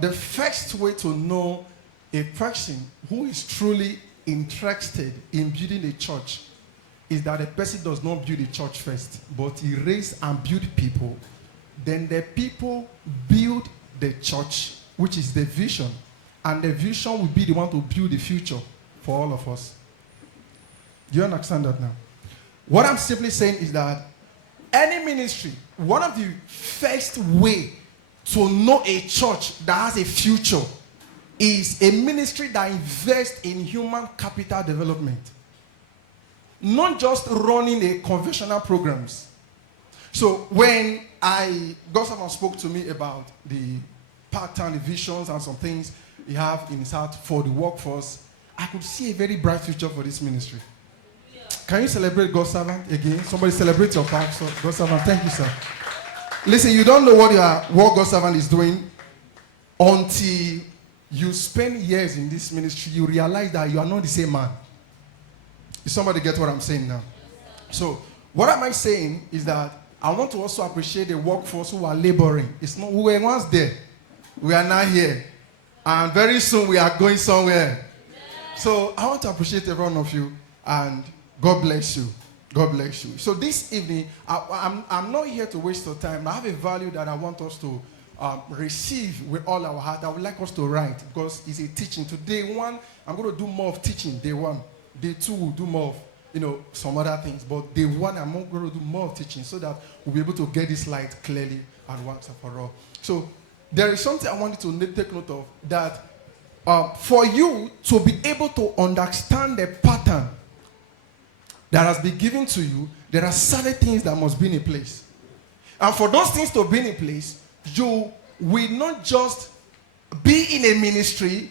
The first way to know a person who is truly interested in building a church is that a person does not build a church first, but he raises and builds people. Then the people build the church, which is the vision. And the vision will be the one to build the future for all of us. Do you understand that now? What I'm simply saying is that any ministry, one of the first way to know a church that has a future is a ministry that invests in human capital development. Not just running a conventional programs. So when God someone spoke to me about the pattern, the visions, and some things he have in his heart for the workforce, I could see a very bright future for this ministry. Can you celebrate God's servant again? Somebody celebrate your pastor, God's servant. Thank you, sir. Listen, you don't know what God's servant is doing until you spend years in this ministry. You realize that you are not the same man. Is somebody get what I'm saying now? So, what am I saying is that I want to also appreciate the workforce who are laboring. It's not, we were once there. We are now here. And very soon we are going somewhere. So, I want to appreciate every one of you. And God bless you. God bless you. So, this evening, I'm not here to waste your time. I have a value that I want us to receive with all our heart. I would like us to write because it's a teaching. Today, one, I'm going to do more of teaching. Day one. Day two, we'll do more of, some other things. But day one, I'm not going to do more of teaching so that we'll be able to get this light clearly and once and for all. So there is something I want you to take note of, that for you to be able to understand the pattern that has been given to you, there are certain things that must be in place. And for those things to be in place, you will not just be in a ministry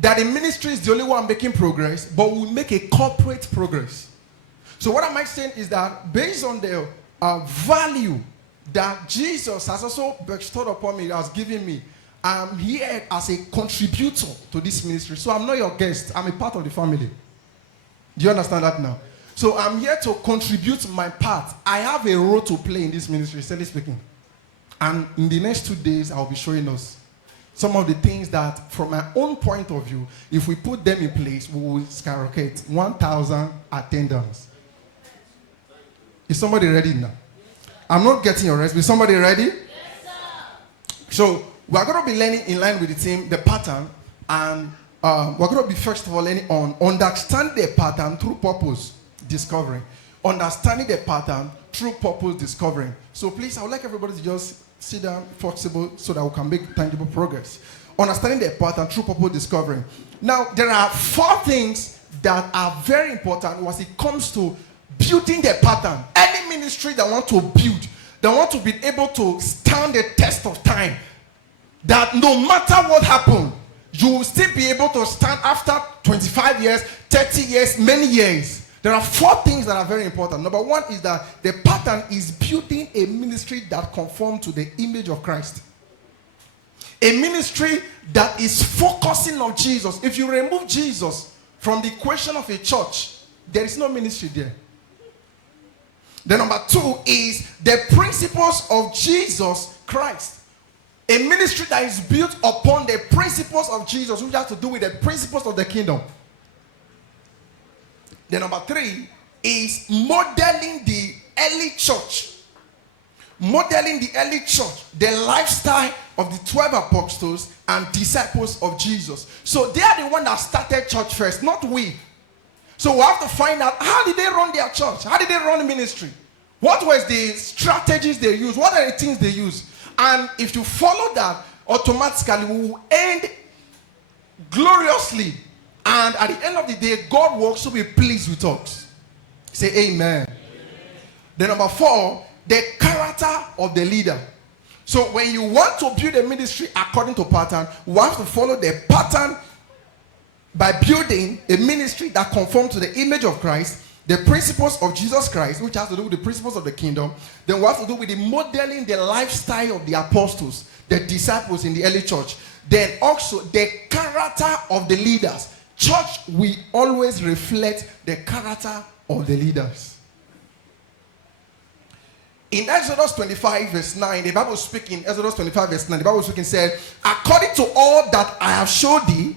that the ministry is the only one making progress, but will make a corporate progress. So what am I saying is that based on the value that Jesus has also bestowed upon me, has given me, I'm here as a contributor to this ministry. So I'm not your guest. I'm a part of the family. Do you understand that now? So I'm here to contribute my part. I have a role to play in this ministry, sincerely speaking. And in the next 2 days, I'll be showing us some of the things that, from my own point of view, if we put them in place, we will skyrocket 1,000 attendance. Is somebody ready now? I'm not getting your rest. Is somebody ready? Yes, sir. So we're going to be learning in line with the team, the pattern, and we're going to be first of all learning on understanding the pattern through purpose discovering. Understanding the pattern through purpose discovering. So please, I would like everybody to just sit down, flexible, so that we can make tangible progress. Understanding the pattern through purpose discovering. Now, there are 4 things that are very important when it comes to building the pattern. Any ministry that want to build, that want to be able to stand the test of time, that no matter what happens, you will still be able to stand after 25 years, 30 years, many years. There are 4 things that are very important. Number 1 is that the pattern is building a ministry that conforms to the image of Christ. A ministry that is focusing on Jesus. If you remove Jesus from the equation of a church, there is no ministry there. The number 2 is the principles of Jesus Christ. A ministry that is built upon the principles of Jesus, which has to do with the principles of the kingdom. The number 3 is modeling the early church. Modeling the early church, the lifestyle of the 12 apostles and disciples of Jesus. So they are the one that started church first, not we. So we have to find out, how did they run their church? How did they run the ministry? What was the strategies they used? What are the things they used? And if you follow that, automatically we will end gloriously. And at the end of the day, God will also be pleased with us. Say amen. The number 4, the character of the leader. So when you want to build a ministry according to pattern, we have to follow the pattern by building a ministry that conforms to the image of Christ, the principles of Jesus Christ, which has to do with the principles of the kingdom. Then we have to do with the modeling the lifestyle of the apostles, the disciples in the early church. Then also the character of the leaders. Church, we always reflect the character of the leaders. In Exodus 25 verse 9, the Bible speaking, Exodus 25 verse 9, the Bible speaking said, according to all that I have showed thee,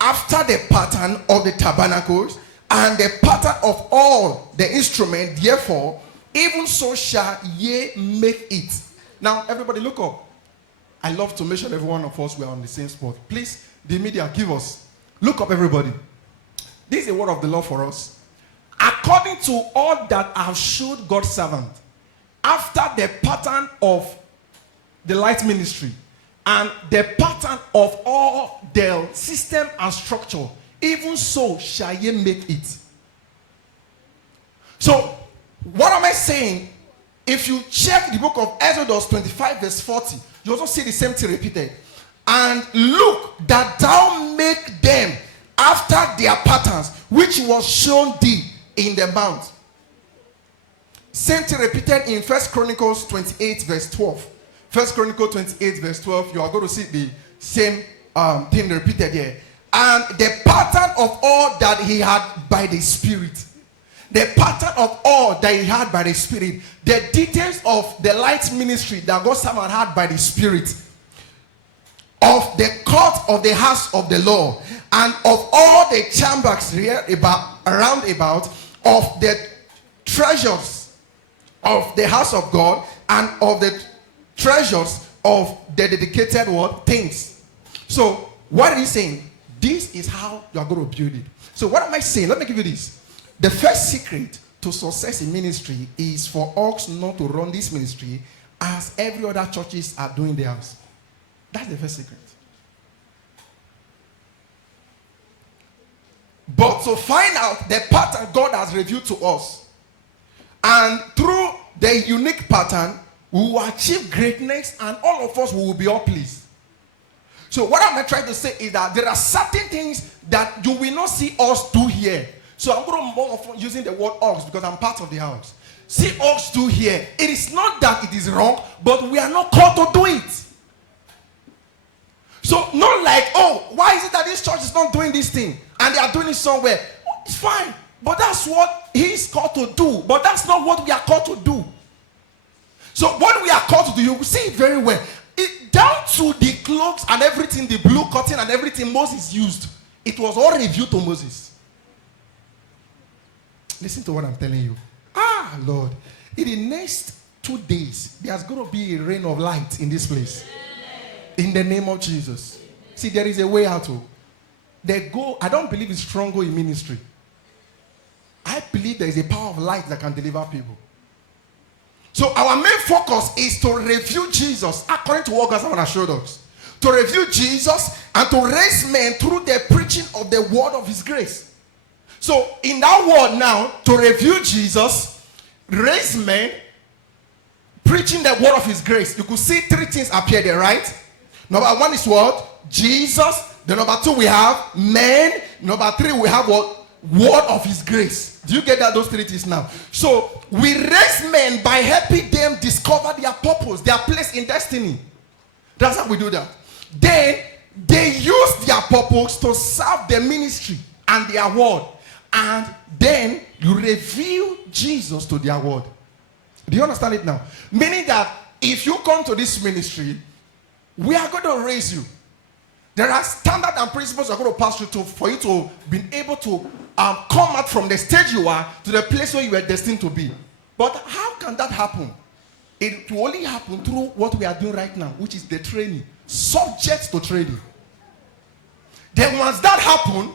after the pattern of the tabernacles, and the pattern of all the instruments, therefore, even so shall ye make it. Now, everybody look up. I love to make sure every one of us we are on the same spot. Please, the media, give us. Look up, everybody. This is a word of the Lord for us. According to all that I have showed God's servant, after the pattern of the light ministry, and the pattern of all the system and structure, even so shall ye make it. So, what am I saying? If you check the book of Exodus 25 verse 40, you also see the same thing repeated. And look that thou make them after their patterns, which was shown thee in the mount. Same thing repeated in 1 Chronicles 28 verse 12. 1 Chronicles 28 verse 12, you are going to see the same thing repeated here. And the pattern of all that he had by the Spirit. The pattern of all that he had by the Spirit. The details of the light ministry that God's servant had by the Spirit. Of the court of the house of the Lord. And of all the chambers around about. Of the treasures of the house of God. And of the treasures of the dedicated word things. So what are you saying? This is how you are going to build it. So what am I saying? Let me give you this. The first secret to success in ministry is for us not to run this ministry as every other churches are doing theirs. That's the first secret. But to find out the pattern God has revealed to us, and through the unique pattern, we will achieve greatness, and all of us will be all pleased. So what I'm trying to say is that there are certain things that you will not see us do here. So I'm going to more often using the word us because I'm part of the house. See us do here. It is not that it is wrong, but we are not called to do it. So not like, oh, why is it that this church is not doing this thing and they are doing it somewhere? Oh, it's fine, but that's what he is called to do. But that's not what we are called to do. So what we are called to do, you will see it very well. Down to the clothes and everything, the blue cotton and everything Moses used, it was all revealed to Moses. Listen to what I'm telling you. Ah, Lord. In the next 2 days, there's going to be a rain of light in this place. In the name of Jesus. See, there is a way out. I don't believe in struggle in ministry. I believe there is a power of light that can deliver people. So our main focus is to review Jesus according to what God has showed us. To review Jesus and to raise men through the preaching of the word of his grace. So in that word now, to review Jesus, raise men, preaching the word of his grace. You could see 3 things appear there, right? Number 1 is what? Jesus. The number 2 we have men. Number 3 we have what? Word of his grace. Do you get that? Those 3 things now. So we raise men by helping them discover their purpose, their place in destiny. That's how we do that. Then they use their purpose to serve the ministry and their word. And then you reveal Jesus to their word. Do you understand it now? Meaning that if you come to this ministry, we are going to raise you. There are standards and principles we're going to pass through for you to be able to come out from the stage you are to the place where you were destined to be. But how can that happen? It will only happen through what we are doing right now, which is the training. Subject to training. Then once that happens,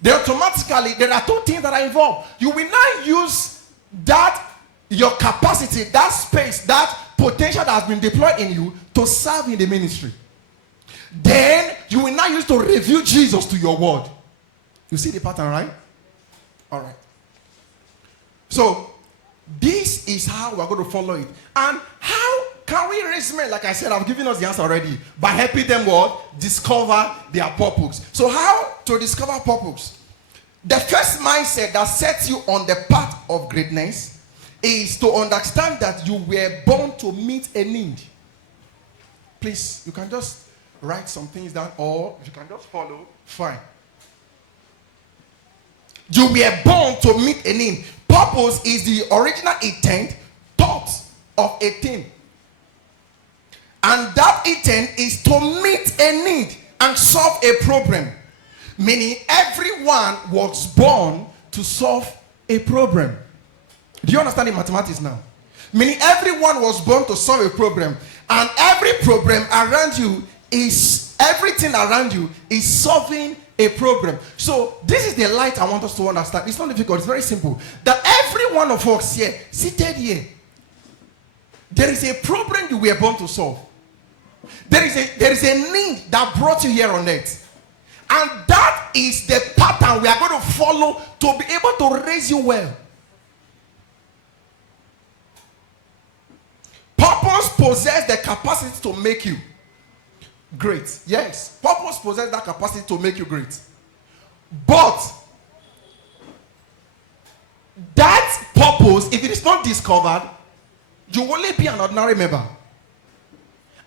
then automatically there are 2 things that are involved. You will now use that, your capacity, that space, that potential that has been deployed in you to serve in the ministry. Then you will now use to reveal Jesus to your word. You see the pattern, right? All right. So this is how we're going to follow it. And how can we raise men? Like I said, I've given us the answer already. By helping them what? Discover their purpose. So how to discover purpose? The first mindset that sets you on the path of greatness is to understand that you were born to meet a need. Please, you can just write some things down, or you can just follow. Fine. You were born to meet a need. Purpose is the original intent, thought of a thing. And that intent is to meet a need and solve a problem. Meaning everyone was born to solve a problem. Do you understand the mathematics now? Meaning everyone was born to solve a problem. And every problem around you is, everything around you is solving a problem. So this is the light I want us to understand. It's not difficult, it's very simple. That every one of us here, seated here, there is a problem you were born to solve. There is a need that brought you here on earth. And that is the pattern we are going to follow to be able to raise you well. Purpose possesses the capacity to make you great. Yes, purpose possesses that capacity to make you great. But that purpose, if it is not discovered, you will only be an ordinary member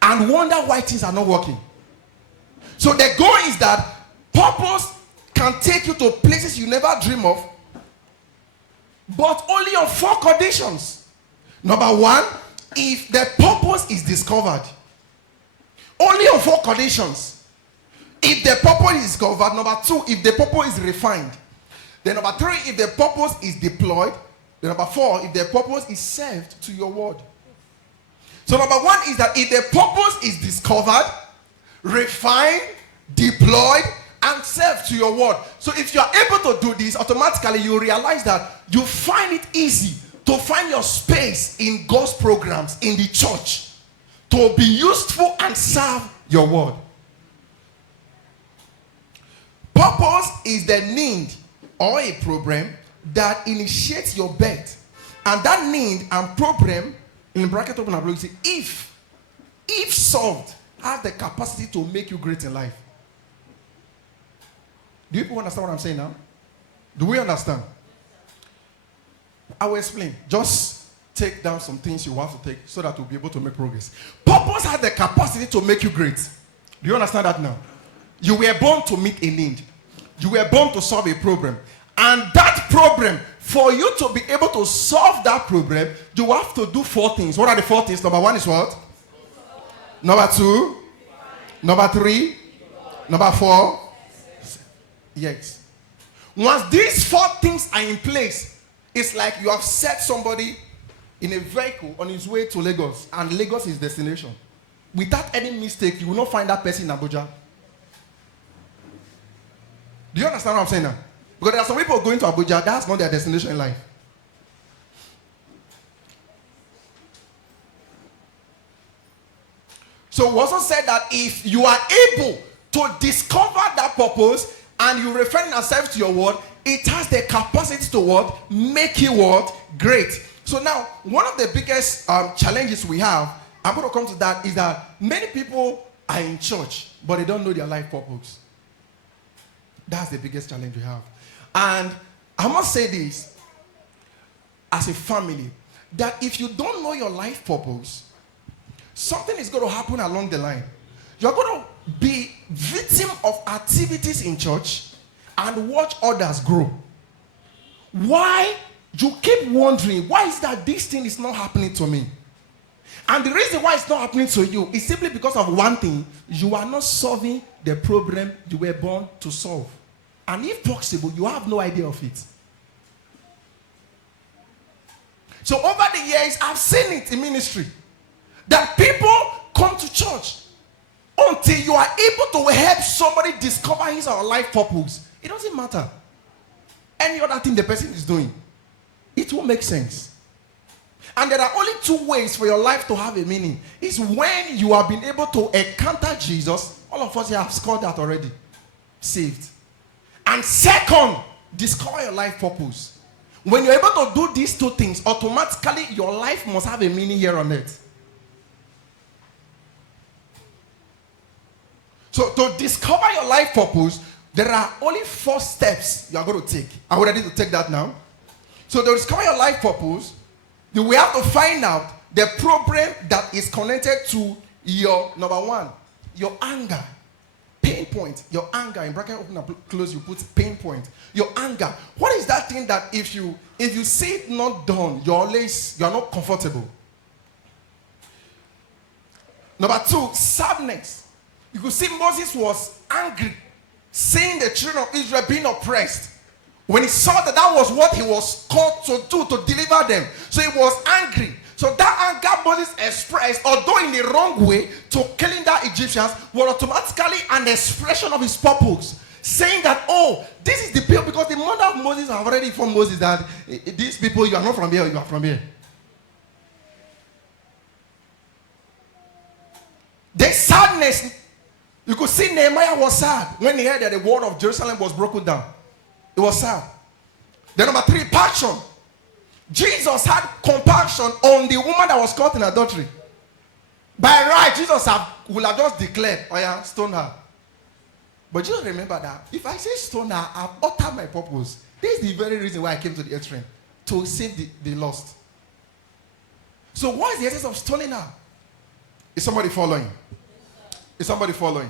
and wonder why things are not working. So the goal is that purpose can take you to places you never dream of, but only on 4 conditions. Number 1, if the purpose is discovered. Only on 4 conditions. If the purpose is discovered. Number 2, if the purpose is refined. Then number 3, if the purpose is deployed. Then number 4, if the purpose is served to your word. So number 1 is that if the purpose is discovered, refined, deployed, and served to your word. So if you are able to do this, automatically you realize that you find it easy to find your space in God's programs in the church, to be useful and serve your word. Purpose is the need or a problem that initiates your birth. And that need and problem, in bracket open and say, if solved, has the capacity to make you great in life. Do you people understand what I'm saying now? Do we understand? I will explain. Just take down some things you want to take so that we'll be able to make progress. Purpose has the capacity to make you great. Do you understand that now? You were born to meet a need. You were born to solve a problem. And that problem, for you to be able to solve that problem, you have to do 4 things. What are the 4 things? Number 1 is what? Number 2? Number 3? Number 4? Yes. Once these 4 things are in place, it's like you have set somebody in a vehicle on his way to Lagos, and Lagos is destination. Without any mistake, you will not find that person in Abuja. Do you understand what I'm saying now? Because there are some people going to Abuja, that's not their destination in life. So we also said that if you are able to discover that purpose and you refer yourself to your word, it has the capacity to what? Make you what? Great. So now, one of the biggest challenges we have, I'm going to come to that, is that many people are in church, but they don't know their life purpose. That's the biggest challenge we have. And I must say this, as a family, that if you don't know your life purpose, something is going to happen along the line. You're going to be victim of activities in church and watch others grow. Why? You keep wondering, why is that this thing is not happening to me? And the reason why it's not happening to you is simply because of one thing: you are not solving the problem you were born to solve. And if possible, you have no idea of it. So over the years, I've seen it in ministry, that people come to church until you are able to help somebody discover his or her life purpose. It doesn't matter any other thing the person is doing. It won't make sense. And there are only 2 ways for your life to have a meaning. It's when you have been able to encounter Jesus. All of us here have scored that already. Saved. And second, discover your life purpose. When you're able to do these 2 things, automatically your life must have a meaning here on earth. So to discover your life purpose, there are only 4 steps you are going to take. Are we ready to take that now? So to discover your life purpose, we have to find out the problem that is connected to your, number 1, your anger. Pain point. Your anger. In bracket open and close, you put pain point. Your anger. What is that thing that if you see it not done, you're not comfortable? Number 2, sadness. You could see Moses was angry, seeing the children of Israel being oppressed. When he saw that that was what he was called to do, to deliver them. So he was angry. So that anger Moses expressed, although in the wrong way, to killing the Egyptians, was automatically an expression of his purpose. Saying that, oh, this is the people, because the mother of Moses have already informed Moses that these people, you are not from here, you are from here. There's sadness. You could see Nehemiah was sad when he heard that the wall of Jerusalem was broken down. It was sad. Then number 3, passion. Jesus had compassion on the woman that was caught in adultery. By right, Jesus would have just declared, oh yeah, stone her. But just remember that if I say stone her, I've uttered my purpose. This is the very reason why I came to the extreme. To save the lost. So what is the essence of stoning her? Is somebody following? Is somebody following?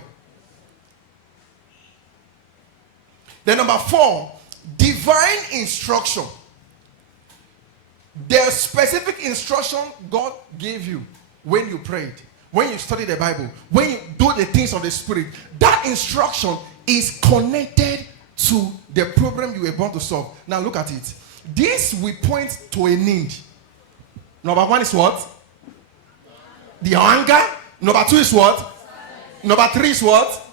Then number 4, divine instruction. There's specific instruction God gave you when you prayed, when you study the Bible, when you do the things of the Spirit. That instruction is connected to the problem you were born to solve. Now look at it. This will point to a need. Number 1 is what? The anger. Number 2 is what? Number 3 is what?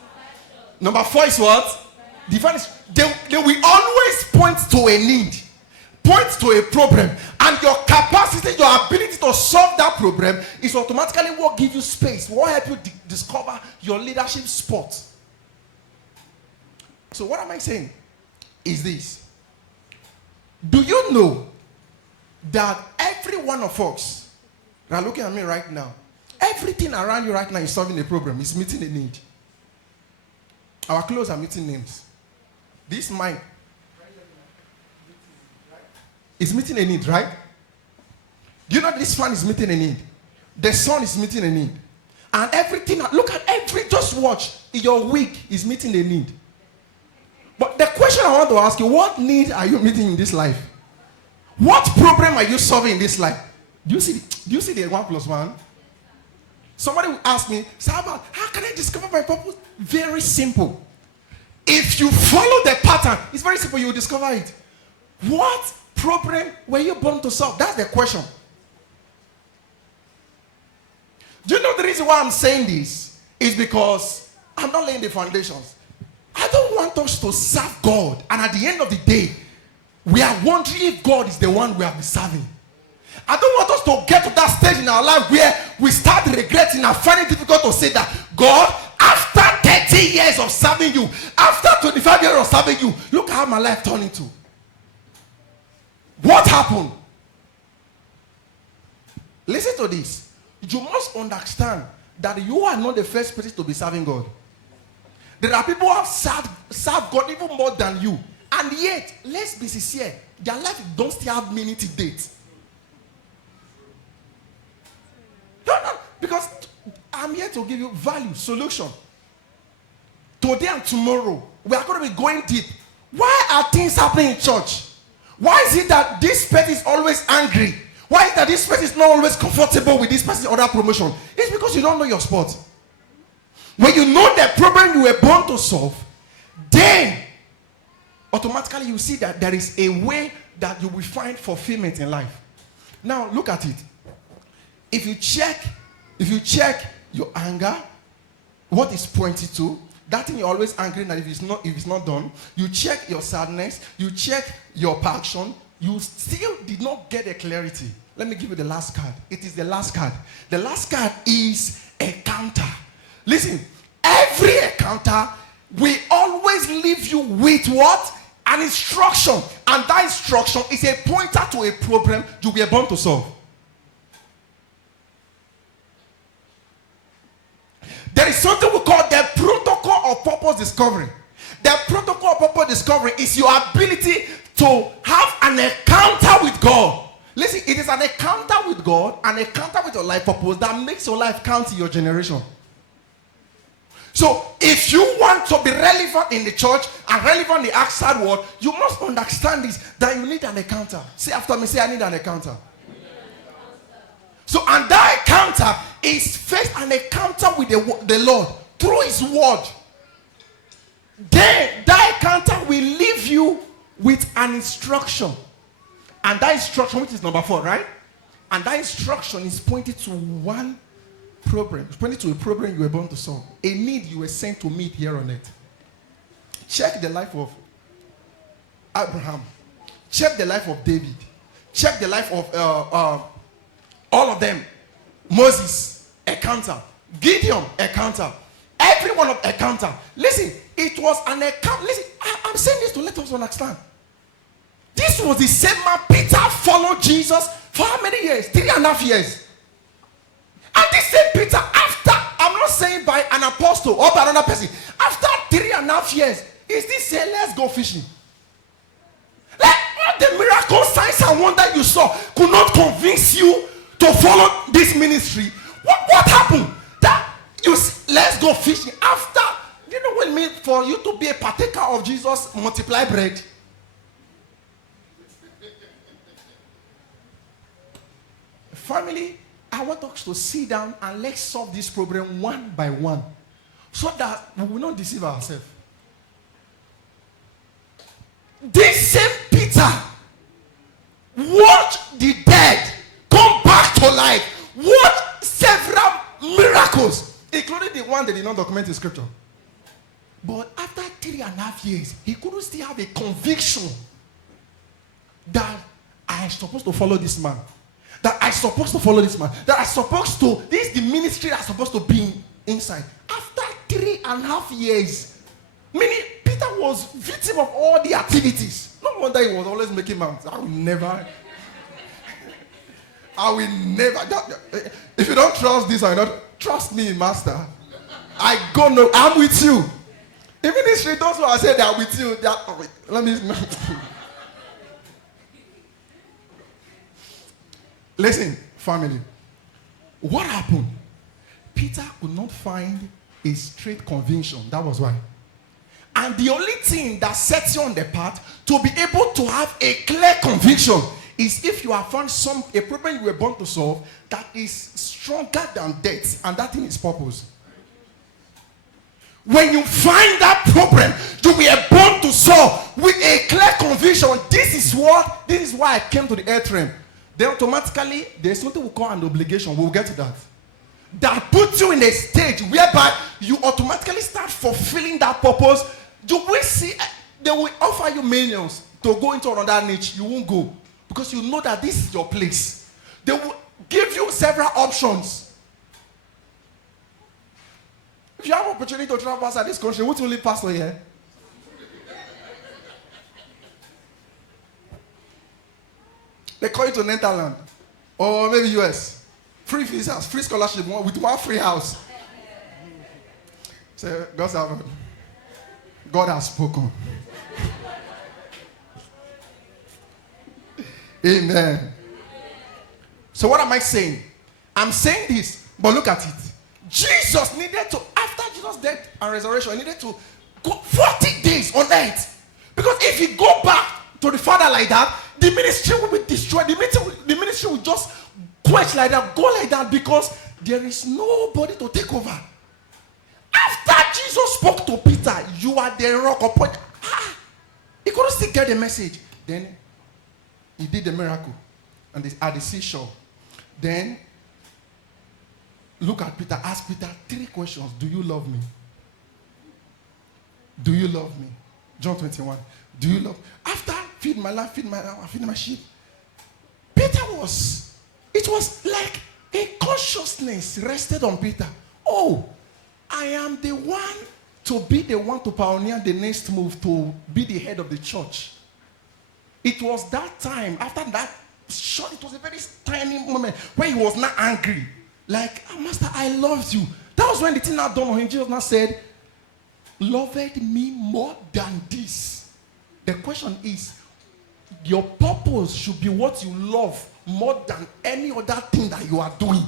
Number 4 is what? Divine. They will always point to a need, point to a problem, and your capacity, your ability to solve that problem is automatically what gives you space, what help you discover your leadership spot. So what am I saying is this. Do you know that every one of us that are looking at me right now, everything around you right now is solving a problem, is meeting a need. Our clothes are meeting names. This mic is meeting a need, right? Do you know this fan is meeting a need? The sun is meeting a need. And everything, look at just watch, your week is meeting a need. But the question I want to ask you, what need are you meeting in this life? What problem are you solving in this life? Do you see the 1+1? Somebody will ask me, Saba, how can I discover my purpose? Very simple. If you follow the pattern, it's very simple, you will discover it. What problem were you born to solve? That's the question. Do you know the reason why I'm saying this? Is because I'm not laying the foundations. I don't want us to serve God, and at the end of the day, we are wondering if God is the one we have been serving. I don't want us to get to that stage in our life where we start regretting and finding it difficult to say that, God, after 30 years of serving you, after 25 years of serving you, look how my life turned into. What happened? Listen to this. You must understand that you are not the first person to be serving God. There are people who have served God even more than you. And yet, let's be sincere, their life don't still have meaning to date. No, because I'm here to give you value, solution. Today and tomorrow, we are going to be going deep. Why are things happening in church? Why is it that this person is always angry? Why is it that this person is not always comfortable with this person's other promotion? It's because you don't know your spot. When you know the problem you were born to solve, then automatically you see that there is a way that you will find fulfillment in life. Now look at it. If you check your anger, what is pointed to, that thing you're always angry that if it's not done, you check your sadness, you check your passion, you still did not get a clarity. Let me give you the last card. It is the last card. The last card is encounter. Listen, every encounter will always leave you with what? An instruction. And that instruction is a pointer to a problem you were born to solve. There is something we call the protocol of purpose discovery. The protocol of purpose discovery is your ability to have an encounter with God. Listen, it is an encounter with God, an encounter with your life purpose that makes your life count in your generation. So, if you want to be relevant in the church and relevant in the outside world, you must understand this, that you need an encounter. Say after me, say I need an encounter. So, and that encounter is first an encounter with the Lord through his word. Then that encounter will leave you with an instruction. And that instruction, which is number 4, right? And that instruction is pointed to one problem. It's pointed to a problem you were born to solve. A need you were sent to meet here on earth. Check the life of Abraham. Check the life of David. Check the life of all of them. Moses, encounter. Gideon, encounter. Every one of encounter. Listen, it was an encounter. Listen, I'm saying this to let us understand. This was the same man. Peter followed Jesus for how many years? 3.5 years. And this same Peter, after, I'm not saying by an apostle or by another person, after 3.5 years, is this say, let's go fishing? Like all the miracle signs and wonder you saw could not convince you to follow this ministry. What happened? That you let's go fishing. After, you know what it means for you to be a partaker of Jesus' multiply bread? Family, I want us to sit down and let's solve this problem one by one, so that we will not deceive ourselves. This same Peter watched the dead come back to life, watched several miracles, including the one they did not document in scripture. But after 3.5 years, he couldn't still have a conviction that I am supposed to follow this man. That I supposed to follow this man. That I supposed to, this is the ministry that's supposed to be inside. After 3.5 years, meaning Peter was victim of all the activities. No wonder he was always making mounts. I will never. If you don't trust this or not, trust me, master. I'm with you. In ministry, those who are saying they are with you, let me. Listen, family. What happened? Peter could not find a straight conviction. That was why. And the only thing that sets you on the path to be able to have a clear conviction is if you have found a problem you were born to solve that is stronger than death, and that thing is purpose. When you find that problem you were born to solve with a clear conviction, this is why I came to the earth realm. Then automatically, there's something we call an obligation. We'll get to that. That puts you in a stage whereby you automatically start fulfilling that purpose. You will see, they will offer you millions to go into another niche. You won't go. Because you know that this is your place. They will give you several options. If you have opportunity to travel outside this country, what will you pastor here? They call you to Netherlands or maybe US. Free visas, free scholarship, with one free house. So God has spoken. Amen. So what am I saying? I'm saying this, but look at it. Jesus needed to, after Jesus' death and resurrection, he needed to go 40 days on earth. Because if he go back to the Father like that, the ministry will be destroyed. The ministry will just quench like that, go like that, because there is nobody to take over. After Jesus spoke to Peter, you are the rock upon. He couldn't still get the message. Then he did the miracle at the seashore. Then look at Peter, ask Peter 3 questions. Do you love me? Do you love me? John 21. Do you love? After feed my lamb, feed my sheep. It was like a consciousness rested on Peter. Oh, I am the one to be the one to pioneer the next move to be the head of the church. It was that time, after that shot, it was a very tiny moment where he was not angry. Like, Master, I loved you. That was when the thing now dawned on him. Jesus now said, loved me more than this. The question is, your purpose should be what you love more than any other thing that you are doing.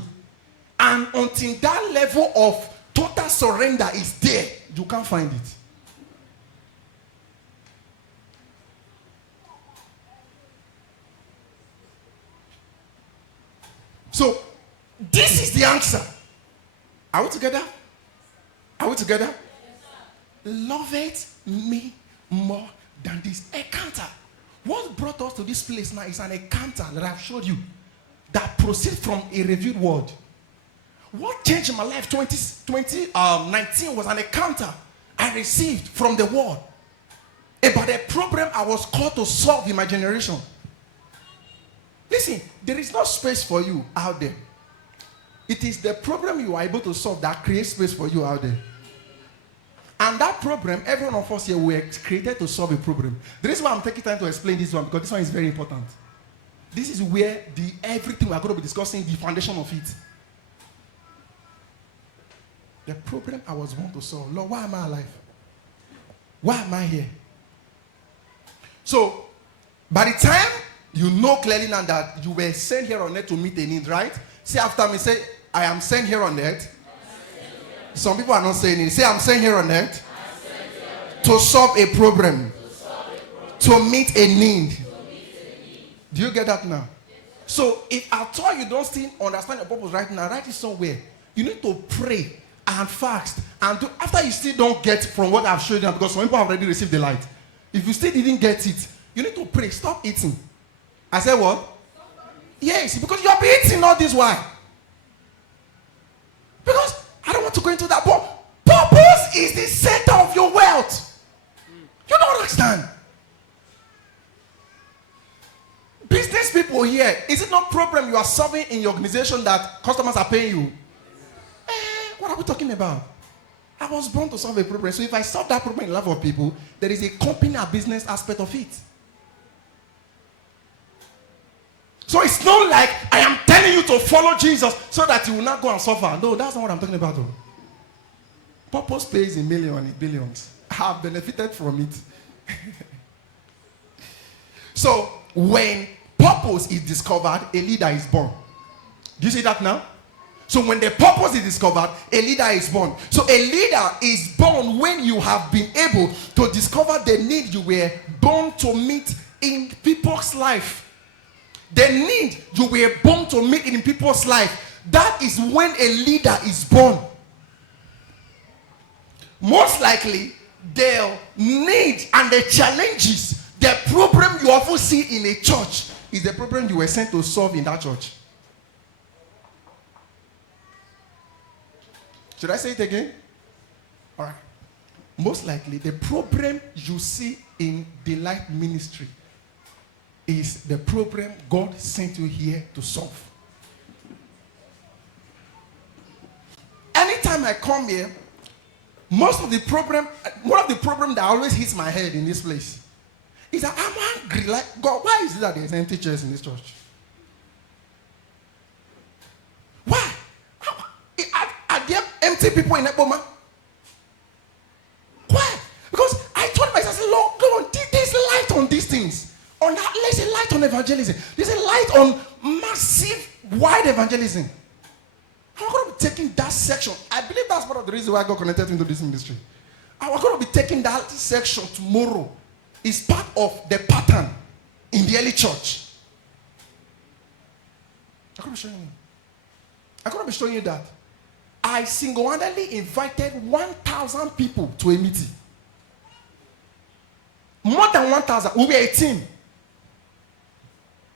And until that level of total surrender is there, you can't find it. So, this is the answer. Are we together? Are we together? Love it me more than this. Encounter. What brought us to this place now is an encounter that I've showed you that proceeds from a revealed word. What changed my life 2019 was an encounter I received from the word about a problem I was called to solve in my generation. Listen, there is no space for you out there. It is the problem you are able to solve that creates space for you out there. And that problem, every one of us here were created to solve a problem. The reason why I'm taking time to explain this one, because this one is very important. This is where everything we are going to be discussing, the foundation of it. The problem I was born to solve. Lord, why am I alive? Why am I here? So, by the time you know clearly now that you were sent here on earth to meet a need, right? Say after me, say, I am sent here on earth. Some people are not saying it. Say, I'm sent here on earth to solve a problem, to meet a need. Do you get that now? So, if at all you don't still understand your purpose right now, write it somewhere. You need to pray and fast. And after you still don't get from what I've showed you, because some people have already received the light. If you still didn't get it, you need to pray. Stop eating. I said what? Yes, because you have been eating all this while. Because I don't want to go into that, but purpose is the center of your wealth. You don't understand. Business people here, is it not a problem you are solving in your organization that customers are paying you? What are we talking about? I was born to solve a problem. So if I solve that problem in the life of people, there is a company or business aspect of it. So it's not like I am telling you to follow Jesus so that you will not go and suffer. No, that's not what I'm talking about. Though. Purpose pays in millions and billions. I have benefited from it. So when purpose is discovered, a leader is born. Do you see that now? So when the purpose is discovered, a leader is born. So a leader is born when you have been able to discover the need you were born to meet in people's life. The need you were born to meet in people's life. That is when a leader is born. Most likely, the need and the challenges, the problem you often see in a church is the problem you were sent to solve in that church. Should I say it again? All right. Most likely, the problem you see in the light ministry is the problem God sent you here to solve. Anytime I come here, one of the problems that always hits my head in this place is that I'm angry. Like, God, why is it that there's empty chairs in this church? Why? Are there empty people in that moment? Why? Because I told myself, Lord, come on, there's light on these things. On that, there's a light on evangelism. There's a light on massive, wide evangelism. I'm going to be taking that section. I believe that's part of the reason why I got connected into this ministry. I'm going to be taking that section tomorrow. It's part of the pattern in the early church. I'm going to be showing you that. I single-handedly invited 1,000 people to a meeting. More than 1,000. We were a team.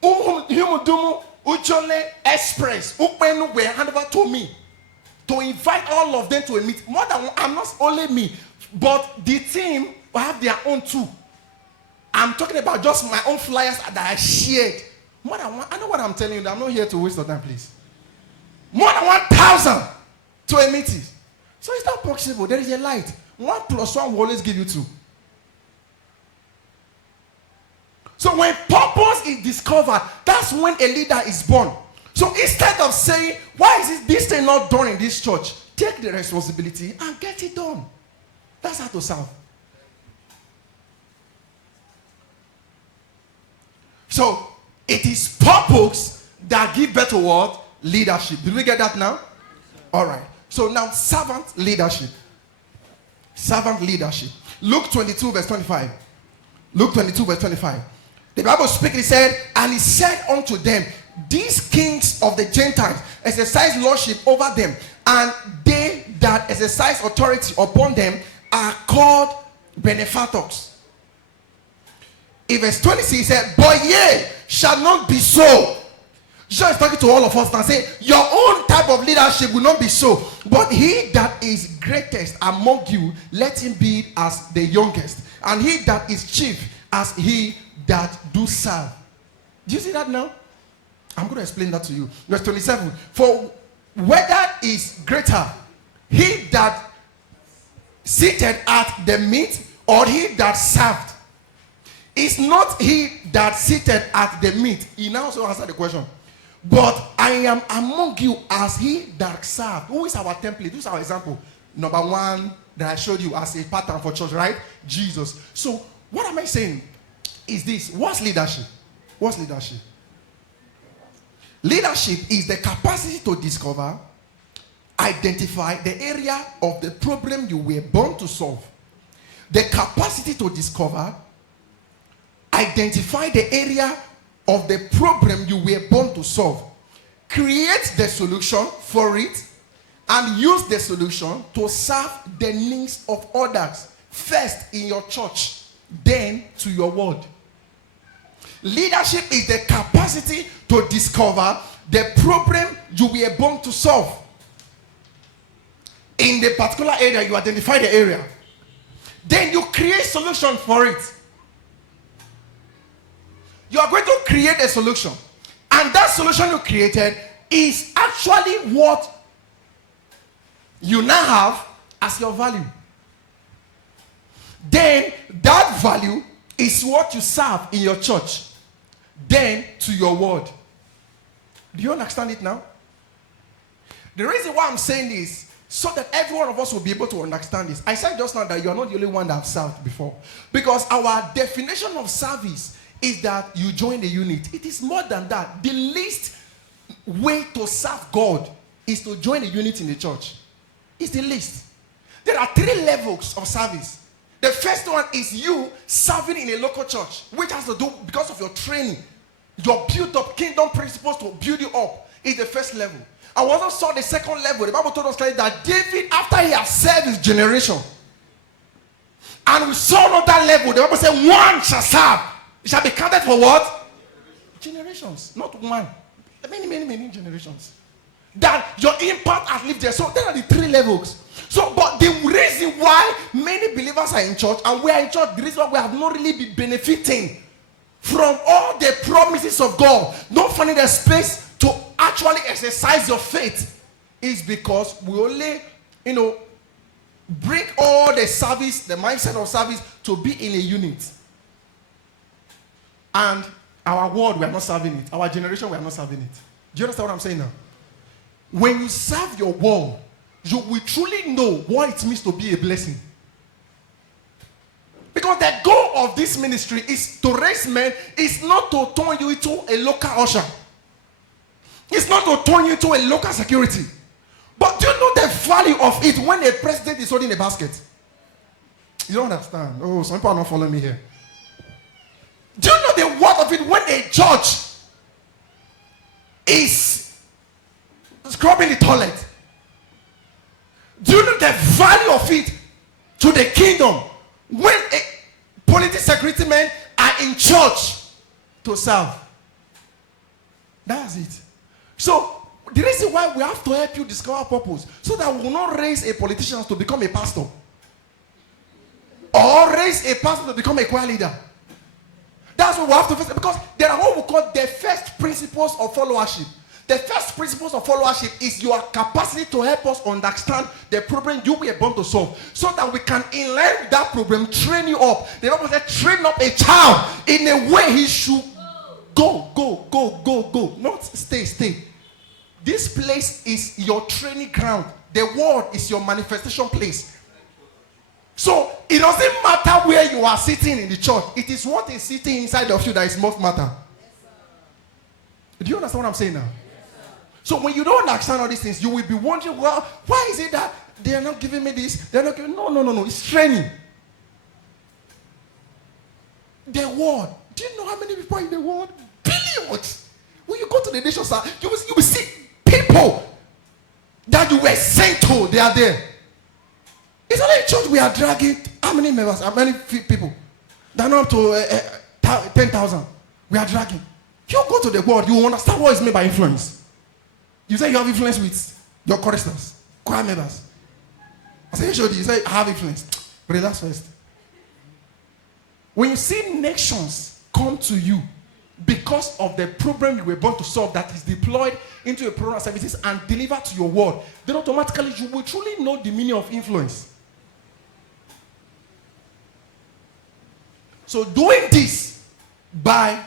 Humudumu, Ujole, Express, Upenu were handed over to me to invite all of them to a meeting. More than one, I'm not only me, but the team will have their own too. I'm talking about just my own flyers that I shared. More than one, I know what I'm telling you. I'm not here to waste your time, please. More than 1,000 to a meeting. So it's not possible. There is a light. 1 + 1 will always give you 2. So when purpose is discovered, that's when a leader is born. So instead of saying, why is this thing not done in this church? Take the responsibility and get it done. That's how to serve. So it is purpose that give birth to what? Leadership. Did we get that now? All right. So now servant leadership. Servant leadership. Luke 22 verse 25. Luke 22 verse 25. The Bible speaking, said, and he said unto them, these kings of the Gentiles exercise lordship over them, and they that exercise authority upon them are called benefactors. In verse 26, he said, but ye shall not be so. Jesus is talking to all of us and saying, your own type of leadership will not be so. But he that is greatest among you, let him be as the youngest. And he that is chief, as he that do serve. Do you see that now? I'm going to explain that to you. Verse 27. For whether is greater, he that seated at the meat, or he that served? It's not he that seated at the meat. He now also answered the question. But I am among you as he that served. Who is our template? Who is our example? Number one that I showed you as a pattern for church, right? Jesus. So what am I saying is this. What's leadership? What's leadership? Leadership is the capacity to discover, identify the area of the problem you were born to solve. The capacity to discover, identify the area of the problem you were born to solve, create the solution for it, and use the solution to serve the needs of others, first in your church, then to your world. Leadership is the capacity to discover the problem you were born to solve. In the particular area, you identify the area. Then you create solution for it. You are going to create a solution. And that solution you created is actually what you now have as your value. Then that value is what you serve in your church. Then to your world. Do you understand it now? The reason why I'm saying this, so that every one of us will be able to understand this. I said just now that you are not the only one that have served before. Because our definition of service is that you join the unit. It is more than that. The least way to serve God is to join a unit in the church. It's the least. There are 3 levels of service. The first one is you serving in a local church, which has to do because of your training. Your built up kingdom principles to build you up is the first level. I also saw the second level. The Bible told us clearly that David, after he had served his generation, and we saw another level, the Bible said one shall serve. It shall be counted for what? Generations, not one. Many generations. That your impact has lived there. So there are the 3 levels. So, but the reason why many believers are in church, and we are in church, the reason why we have not really been benefiting from all the promises of God, not finding the space to actually exercise your faith, is because we only, bring all the service, the mindset of service to be in a unit. And our world, we are not serving it. Our generation, we are not serving it. Do you understand what I'm saying now? When you serve your world, you will truly know what it means to be a blessing. Because the goal of this ministry is to raise men, is not to turn you into a local usher. It's not to turn you into a local security. But do you know the value of it when a president is holding a basket? You don't understand. Oh, some people are not following me here. Do you know the worth of it when a judge is scrubbing the toilet? Do you know the value of it to the kingdom when a political security men are in church to serve? That's it. So the reason why we have to help you discover purpose, so that we will not raise a politician to become a pastor, or raise a pastor to become a choir leader. That's what we have to face, because there are what we call the first principles of followership. The first principles of followership is your capacity to help us understand the problem you were born to solve, so that we can, in line with that problem, train you up. The Bible says, train up a child in a way he should go. Not stay. This place is your training ground. The world is your manifestation place. So it doesn't matter where you are sitting in the church. It is what is sitting inside of you that is most matter. Do you understand what I'm saying now? So when you don't understand all these things, you will be wondering, well, why is it that they are not giving me this? They're not giving. No. It's training. The world. Do you know how many people are in the world? Billions. When you go to the nations, you will see people that you were sent to. They are there. It's only in church we are dragging how many members, how many people? They're not up to 10,000. We are dragging. You go to the world, you understand what is meant by influence. You say you have influence with your choristers, choir members. I say, you say, I have influence. Relax first. When you see nations come to you because of the problem you were born to solve that is deployed into your program services and delivered to your world, then automatically you will truly know the meaning of influence. So doing this by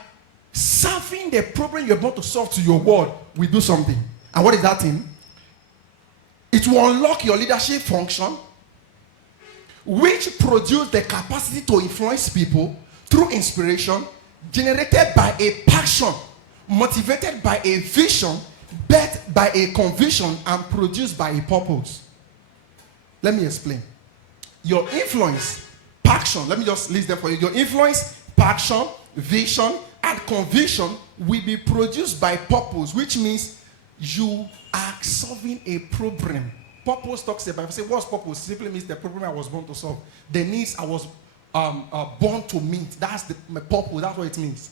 serving the problem you're about to solve to your world will do something. And what is that thing? It will unlock your leadership function, which produce the capacity to influence people through inspiration, generated by a passion, motivated by a vision, birthed by a conviction, and produced by a purpose. Let me explain. Your influence, passion, let me just list them for you. Your influence, passion, vision, and conviction will be produced by purpose, which means you are solving a problem. Purpose talks about, if I say what's purpose, simply means the problem I was born to solve, the needs I was born to meet. That's my purpose. That's what it means.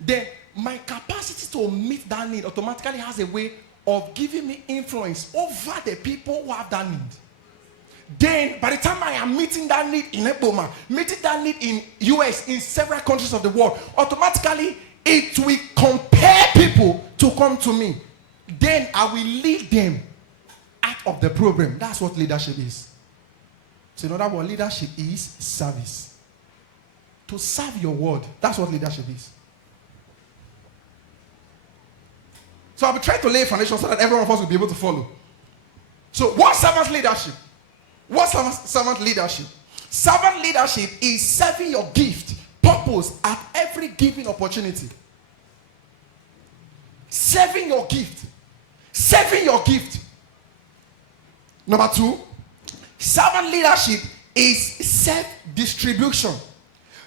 Then my capacity to meet that need automatically has a way of giving me influence over the people who have that need. Then by the time I am meeting that need in Eboma, meeting that need in US, in several countries of the world, automatically it will compel people to come to me. Then I will lead them out of the problem. That's what leadership is. So in other words, leadership is service. To serve your word, that's what leadership is. So I'll be trying to lay a foundation so that every one of us will be able to follow. So what's servant leadership? What's servant leadership? Servant leadership is serving your gift, purpose at every given opportunity. Serving your gift. Serving your gift. Number 2, servant leadership is self-distribution.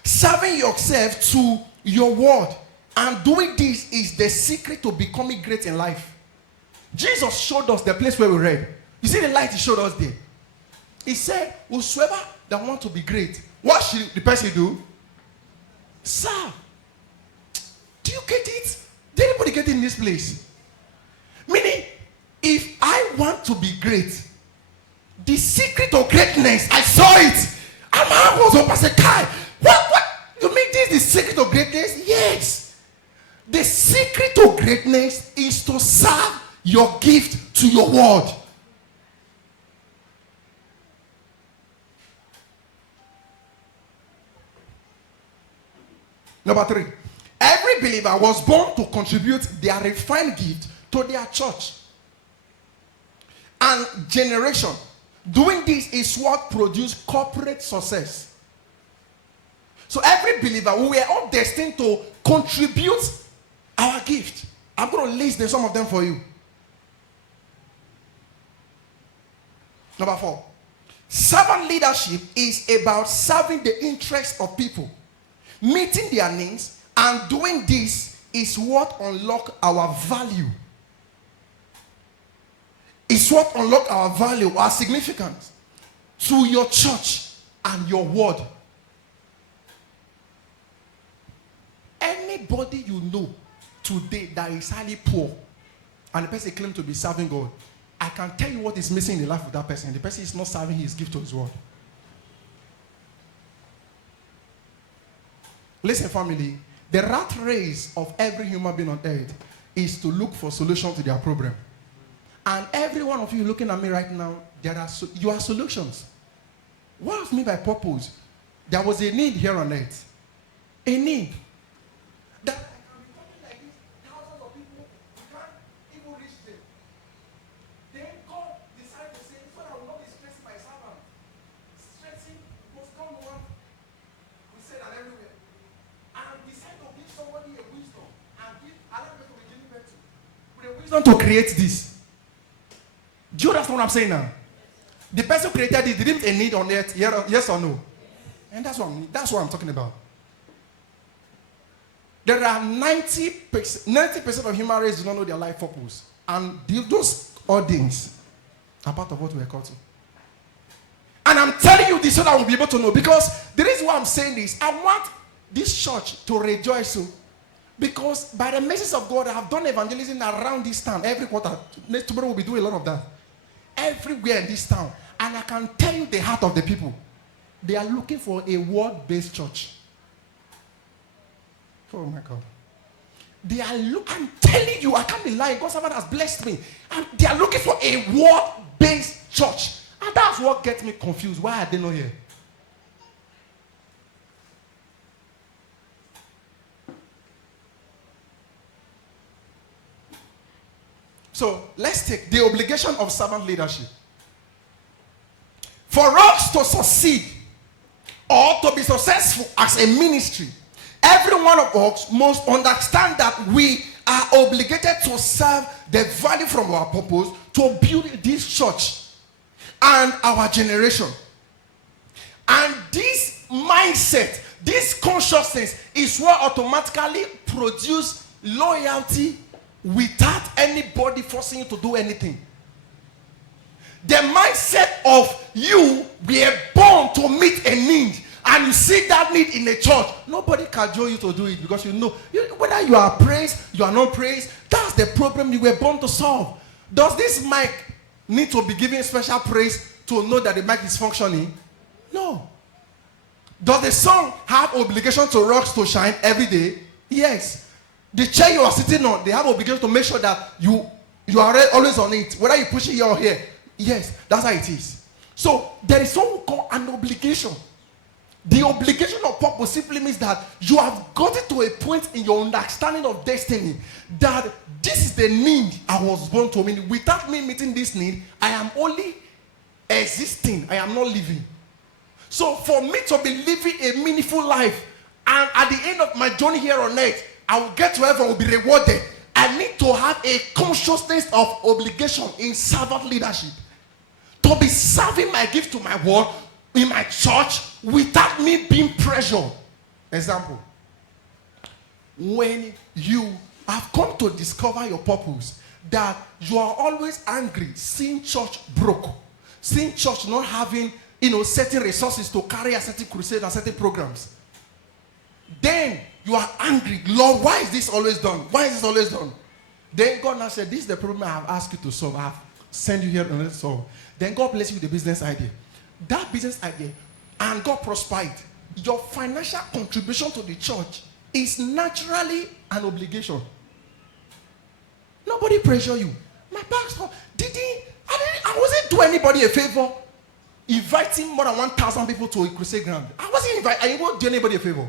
Serving yourself to your word. And doing this is the secret to becoming great in life. Jesus showed us the place where we read. You see the light he showed us there? He said, whosoever that want to be great, what should the person do? Serve. Do you get it? Did anybody get it in this place? Meaning, if I want to be great, the secret of greatness, I saw it. And my hand was up. I said, Kai, what? You mean this is the secret of greatness? Yes. The secret of greatness is to serve your gift to your word. Number 3, every believer was born to contribute their refined gift to their church and generation. Doing this is what produced corporate success. So every believer, we are all destined to contribute our gift. I'm going to list some of them for you. Number 4, servant leadership is about serving the interests of people, meeting their needs, and doing this is what unlock our value. It's what unlock our value, our significance to your church and your word. Anybody you know today that is highly poor and the person claims to be serving God, I can tell you what is missing in the life of that person. The person is not serving his gift to his word. Listen, family, the rat race of every human being on earth is to look for solutions to their problem. And every one of you looking at me right now, you are solutions. What I mean by purpose? There was a need here on earth. A need. That I can be talking like this, thousands of people, you can't even reach them. Then God decided to say, so I will not be stressing my servant. Stressing must come to one. We say that everywhere. And decide to give somebody a wisdom and allow them to be giving birth to. With a wisdom to create this. Do you understand what I'm saying now? The person who created it didn't a need on earth, yes or no? And that's what I'm talking about. There are 90% of human race do not know their life purpose. And those audience are part of what we are called to. And I'm telling you this so that we'll be able to know. Because the reason why I'm saying this, I want this church to rejoice. So, because by the message of God, I have done evangelism around this town every quarter. Next tomorrow we'll be doing a lot of that. Everywhere in this town. And I can tell you the heart of the people. They are looking for a word-based church. Oh my God. I'm telling you, I can't be lying. God someone has blessed me. And they are looking for a word-based church. And that's what gets me confused. Why are they not here? So let's take the obligation of servant leadership. For us to succeed or to be successful as a ministry, every one of us must understand that we are obligated to serve the value from our purpose to build this church and our generation. And this mindset, this consciousness is what automatically produces loyalty without anybody forcing you to do anything. The mindset of you were born to meet a need, and you see that need in a church, nobody can join you to do it, because you know whether you are praised, you are not praised. That's the problem you were born to solve. Does this mic need to be given special praise to know that the mic is functioning? No. Does the sun have obligation to rocks to shine every day? Yes. The chair you are sitting on, they have obligation to make sure that you are always on it, whether you push it here or here. Yes, that's how it is. So there is something called an obligation. The obligation of purpose simply means that you have gotten to a point in your understanding of destiny that this is the need I was born to meet. Without me meeting this need, I am only existing. I am not living. So for me to be living a meaningful life, and at the end of my journey here on earth, I will get to heaven, will be rewarded. I need to have a consciousness of obligation in servant leadership. To be serving my gift to my world in my church without me being pressured. Example. When you have come to discover your purpose, that you are always angry seeing church broke, seeing church not having certain resources to carry a certain crusade and certain programs, then you are angry. Lord, why is this always done? Why is this always done? Then God now said, this is the problem I have asked you to solve. I have sent you here to solve. Then God bless you with the business idea. That business idea, and God prospered. Your financial contribution to the church is naturally an obligation. Nobody pressure you. My pastor, I wasn't doing anybody a favor inviting more than 1,000 people to a crusade ground. I won't do anybody a favor.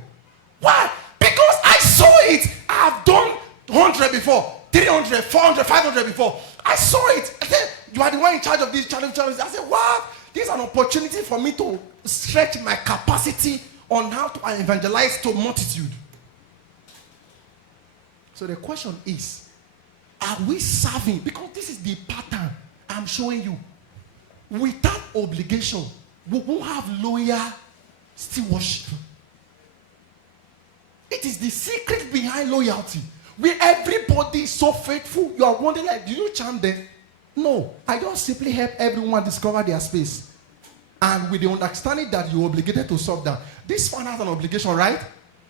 Why? Because I saw it. I've done 100 before, 300, 400, 500 before. I saw it. I said, you are the one in charge of this challenge. I said, what? This is an opportunity for me to stretch my capacity on how to evangelize to multitude. So the question is, are we serving? Because this is the pattern I'm showing you. Without obligation, we won't have loyal stewardship. It is the secret behind loyalty. Where everybody is so faithful, you are wondering, like, do you chant them? No, I don't simply help everyone discover their space. And with the understanding that you're obligated to solve that. This fan has an obligation, right?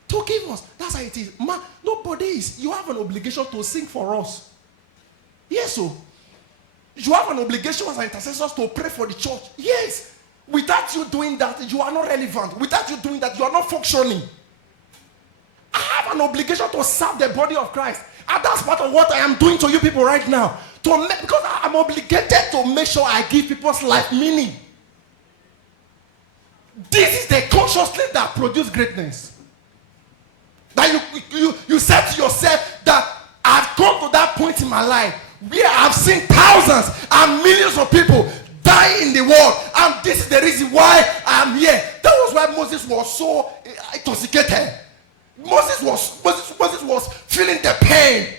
To give us. That's how it is. Man, nobody is. You have an obligation to sing for us. Yes, so. You have an obligation as intercessors to pray for the church. Yes. Without you doing that, you are not relevant. Without you doing that, you are not functioning. I have an obligation to serve the body of Christ. And that's part of what I am doing to you people right now. Because I'm obligated to make sure I give people's life meaning. This is the consciousness that produces greatness. That you said to yourself that I've come to that point in my life where I've seen thousands and millions of people die in the world. And this is the reason why I'm here. That was why Moses was so intoxicated. Moses was feeling the pain.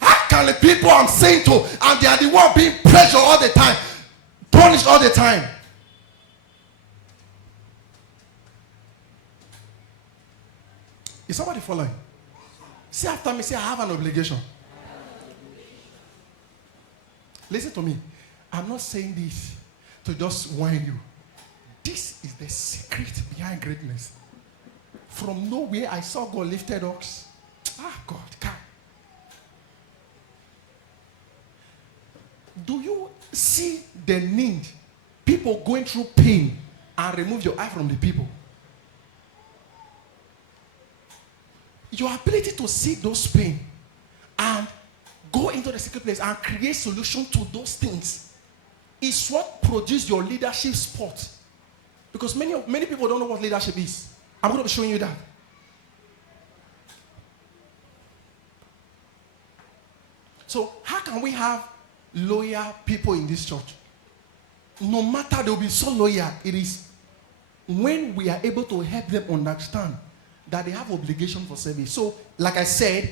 How can the people I'm saying to, and they are the one being pressured all the time, punished all the time? Is somebody following? Say after me, say I have an obligation. Listen to me. I'm not saying this to just whine you. This is the secret behind greatness. From nowhere, I saw God lifted ox. God, God. Do you see the need? People going through pain and remove your eye from the people. Your ability to see those pain and go into the secret place and create solution to those things is what produced your leadership spot. Because many people don't know what leadership is. I'm going to be showing you that. So how can we have loyal people in this church? No matter they'll be so loyal, it is when we are able to help them understand that they have obligation for service. So, like I said,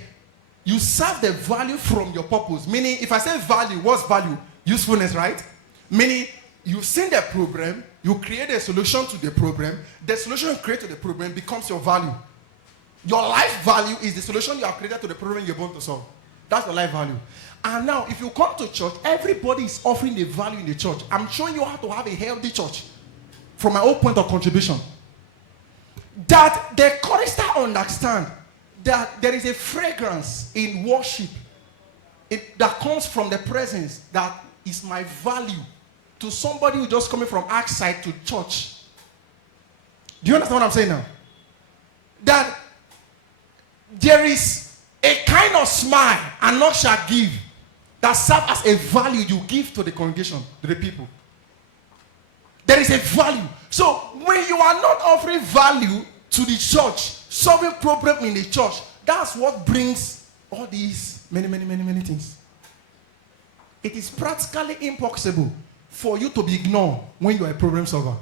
you serve the value from your purpose. Meaning, if I say value, what's value? Usefulness, right? Meaning, you've seen the problem, you create a solution to the problem. The solution you create to the problem becomes your value. Your life value is the solution you have created to the problem you're born to solve. That's your life value. And now, if you come to church, everybody is offering the value in the church. I'm showing you how to have a healthy church from my own point of contribution. That the chorister understand that there is a fragrance in worship that comes from the presence that is my value to somebody who just coming from outside to church. Do you understand what I'm saying now? That there is a kind of smile and not shall give that serves as a value you give to the congregation, to the people. There is a value. So when you are not offering value to the church, solving problem in the church, that's what brings all these many things. It is practically impossible for you to be ignored when you are a problem solver.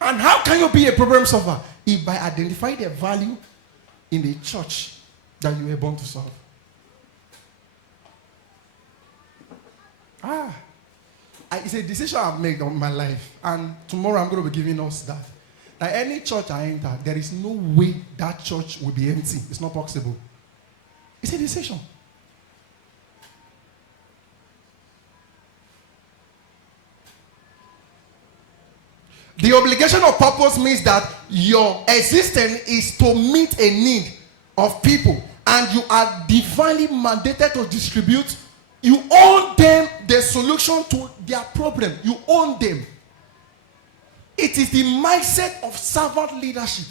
And how can you be a problem solver? If by identifying the value in the church that you were born to solve. It's a decision I've made on my life. And tomorrow I'm going to be giving us that. That any church I enter, there is no way that church will be empty. It's not possible. It's a decision. The obligation of purpose means that your existence is to meet a need of people, and you are divinely mandated to distribute. You own them the solution to their problem. You own them. It is the mindset of servant leadership.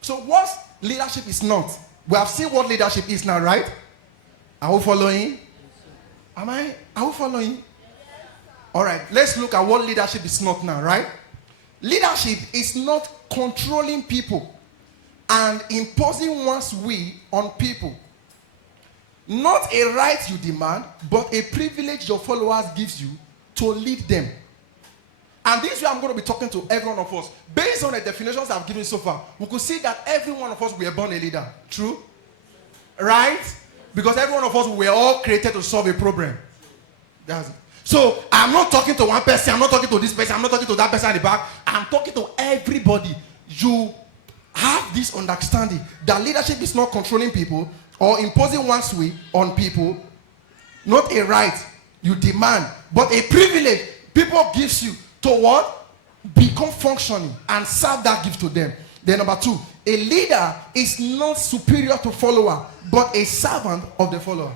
So what leadership is not? We have seen what leadership is now, right? Are we following? Are we following? All right, let's look at what leadership is not now, right? Leadership is not controlling people and imposing one's will on people. Not a right you demand, but a privilege your followers gives you to lead them. And this way I'm going to be talking to every one of us. Based on the definitions I've given so far, we could see that every one of us were born a leader. True? Right? Because every one of us were all created to solve a problem. That's it. So I'm not talking to one person, I'm not talking to this person, I'm not talking to that person at the back. I'm talking to everybody. You have this understanding that leadership is not controlling people or imposing one's way on people. Not a right you demand, but a privilege people gives you to what? Become functioning and serve that gift to them. Then number 2, a leader is not superior to follower, but a servant of the follower.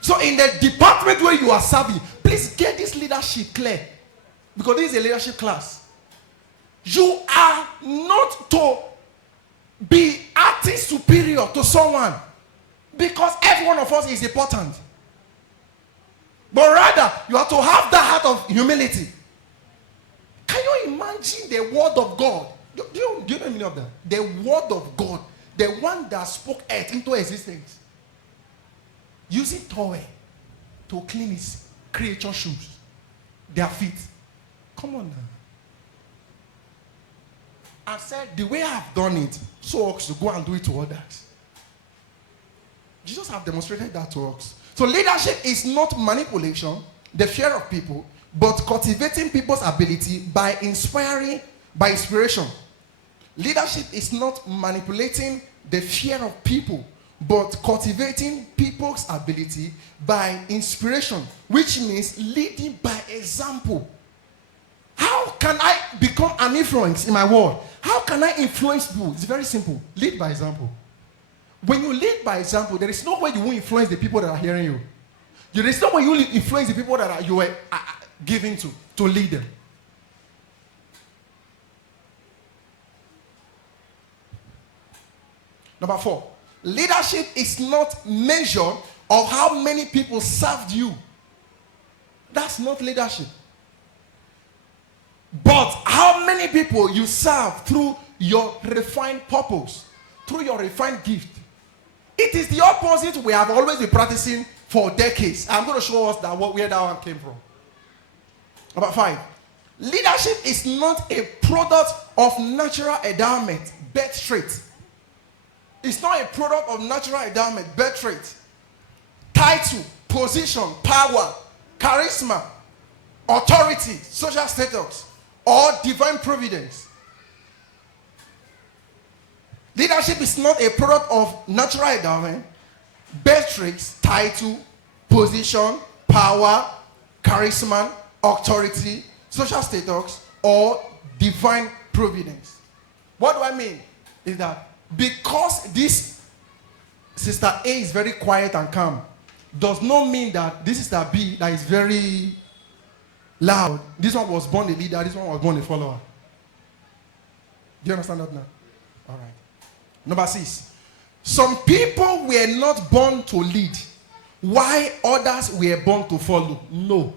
So in the department where you are serving, please get this leadership clear. Because this is a leadership class. You are not to be acting superior to someone. Because every one of us is important. But rather, you have to have that heart of humility. Can you imagine the word of God? Do you know the meaning of that? The word of God. The one that spoke earth into existence. Using towel to clean his creature shoes, their feet. Come on now. I said, the way I've done it, so ought to go and do it to others. Jesus have demonstrated that to us. So leadership is not manipulation, the fear of people, but cultivating people's ability by inspiration. Leadership is not manipulating the fear of people, but cultivating people's ability by inspiration, which means leading by example. How can I become an influence in my world? How can I influence people? It's very simple. Lead by example. When you lead by example, there is no way you will influence the people that are hearing you. There is no way you will influence the people that you are giving to lead them. Number 4, leadership is not measured of how many people served you. That's not leadership. But how many people you serve through your refined purpose, through your refined gift. It is the opposite we have always been practicing for decades. I'm going to show us where that one came from. Number 5, leadership is not a product of natural endowment, birth trait. It's not a product of natural endowment, birth trait, title, position, power, charisma, authority, social status, or divine providence. Leadership is not a product of natural endowment, birth traits, title, position, power, charisma, authority, social status, or divine providence. What do I mean? Is that because this sister A is very quiet and calm, does not mean that this sister B that is very loud, this one was born a leader, this one was born a follower. Do you understand that now? All right. Number 6. Some people were not born to lead, while others were born to follow. No.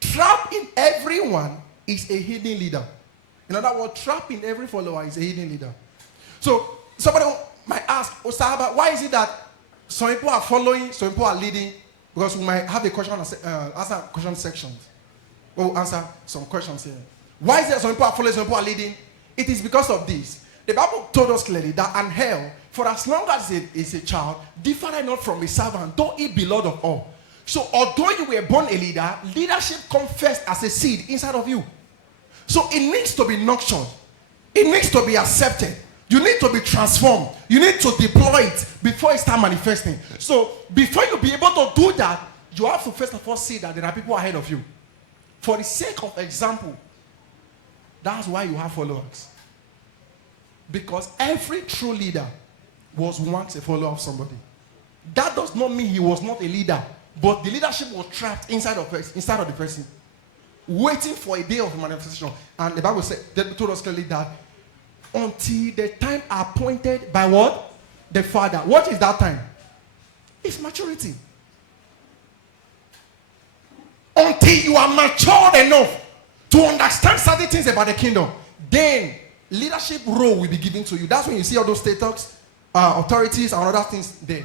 Trapped in everyone is a hidden leader. In other words, trapped in every follower is a hidden leader. So somebody might ask, Osaba, why is it that some people are following, some people are leading? Because we might have a question, answer question sections. We'll answer some questions here. Why is it that some people are following, some people are leading? It is because of this. The Bible told us clearly that an hell, for as long as it is a child, different not from a servant, though it be Lord of all. So although you were born a leader, leadership comes first as a seed inside of you. So it needs to be nurtured. It needs to be accepted. You need to be transformed. You need to deploy it before it starts manifesting. So before you be able to do that, you have to first of all see that there are people ahead of you. For the sake of example, that's why you have followers. Because every true leader was once a follower of somebody. That does not mean he was not a leader, but the leadership was trapped inside of the person, waiting for a day of manifestation. And the Bible told us clearly that until the time appointed by what? The Father. What is that time? It's maturity. Until you are matured enough to understand certain things about the kingdom, then leadership role will be given to you. That's when you see all those status, authorities, and other things there.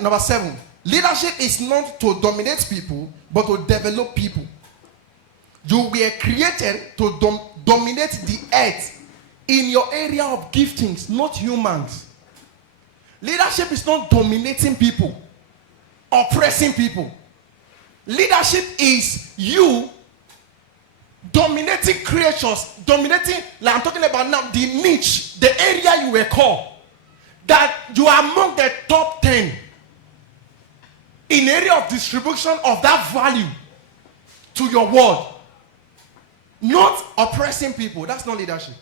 Number 7. Leadership is not to dominate people, but to develop people. You were created to dominate the earth in your area of giftings, not humans. Leadership is not dominating people, oppressing people. Leadership is you dominating creatures, dominating, like I'm talking about now, the niche, the area you were called. That you are among the top 10 in area of distribution of that value to your world. Not oppressing people. That's not leadership.